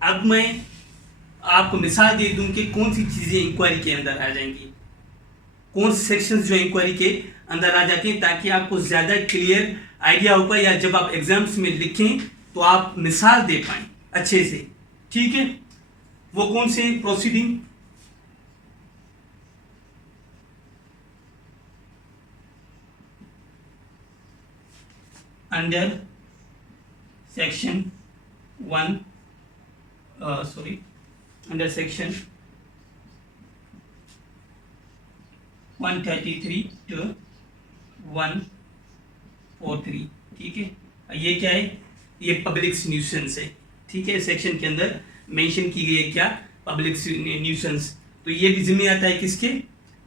अब मैं आपको मिसाल दे दूं कि कौन सी चीज़ें इंक्वायरी के अंदर आ जाएंगी, कौन से सेक्शंस जो इंक्वायरी के अंदर आ जाते हैं, ताकि आपको ज़्यादा क्लियर आइडिया हो पाए, या जब आप एग्जाम्स में लिखें तो आप मिसाल दे पाएँ अच्छे से। ठीक है, वो कौन से प्रोसीडिंग, अंडर सेक्शन 133 to 143। ठीक है, ये क्या है, ये पब्लिक न्यूसेंस है। ठीक है, सेक्शन के अंदर मेंशन की गई है क्या, पब्लिक न्यूसेंस। तो ये भी जिम्मे आता है किसके,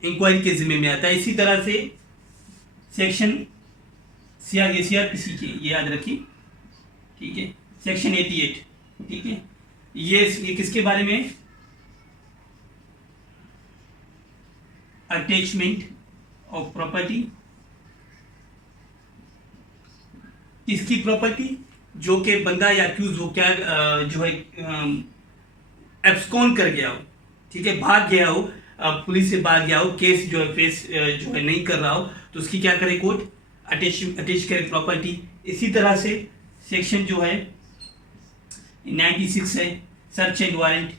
इंक्वायरी के जिम्मे में आता है। इसी तरह से सेक्शन सीआरपीसी के, ये याद रखिए। ठीक है, सेक्शन 88। ठीक है, ये किसके बारे में, अटैचमेंट ऑफ प्रॉपर्टी। किसकी प्रॉपर्टी, जो कि बंदा या एक्यूज हो क्या जो है एब्सकॉन कर गया हो, ठीक है, भाग गया हो, पुलिस से भाग गया हो, केस जो है फेस जो है नहीं कर रहा हो, तो उसकी क्या करे कोर्ट, अटैच करे प्रॉपर्टी। इसी तरह से सेक्शन जो है 96 है, सर्च एंड वारंट।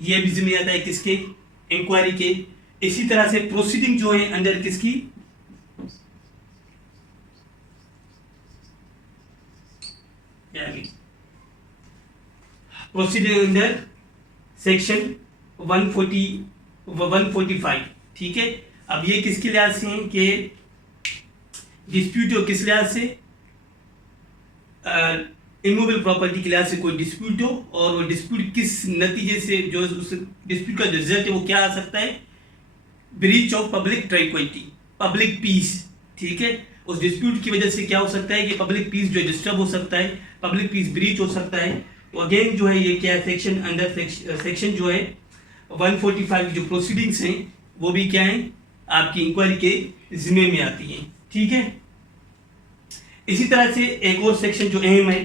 ये भी जिम्मे आता है किसके, इंक्वायरी के। इसी तरह से प्रोसीडिंग जो है अंडर किसकी, प्रोसीडिंग अंडर सेक्शन 145। ठीक है, अब ये किसके लिहाज से हैं कि डिस्प्यूट हो, किस लिहाज से, इमूवेबल प्रॉपर्टी के लिहाज से कोई डिस्प्यूट हो, और वो डिस्प्यूट किस नतीजे से, जो उस डिस्प्यूट का जो रिजल्ट है वो क्या आ सकता है, breach of public tranquillity, public piece. ठीक है, उस डिस्प्यूट की वजह से क्या हो सकता है कि पब्लिक पीस जो डिस्टर्ब हो सकता है, पब्लिक पीस ब्रीच हो सकता है। तो अगेन जो है ये क्या है, सेक्शन अंडर सेक्शन जो है 145 जो प्रोसीडिंग्स हैं वो भी क्या है, आपकी इंक्वायरी के जिम्मे में आती हैं। ठीक है, इसी तरह से एक और सेक्शन जो अहम है,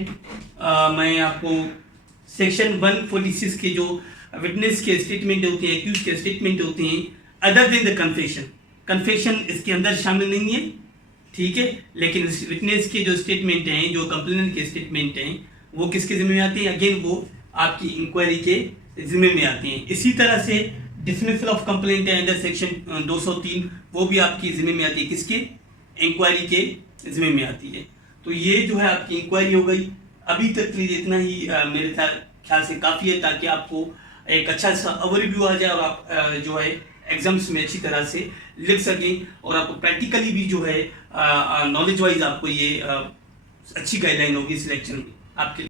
मैं आपको सेक्शन 146 के जो विटनेस के स्टेटमेंट होते हैं, एक्यूज के स्टेटमेंट होते हैं, अदर देन द कन्फेशन इसके अंदर शामिल नहीं है। ठीक है, लेकिन विटनेस के जो स्टेटमेंट हैं, जो कंप्लेनेंट के स्टेटमेंट हैं, वो किसके जिम्मे में आती हैं, अगेन वो आपकी इंक्वायरी के जिम्मे में आती हैं। इसी तरह से डिसमिसल ऑफ कंप्लेंट है अंडर सेक्शन 203, वो भी आपकी जिम्मे में आती है, किसके, इंक्वायरी के जिम्मे में आती है। तो ये जो है आपकी इंक्वायरी हो गई। अभी तक के लिए इतना ही मेरे ख्याल से काफ़ी है, ताकि आपको एक अच्छा सा ओवरव्यू आ जाए और आप जो है एग्जाम्स में अच्छी तरह से लिख सकें, और आपको प्रैक्टिकली भी जो है नॉलेज वाइज आपको ये अच्छी गाइडलाइन होगी सिलेक्शन में आपके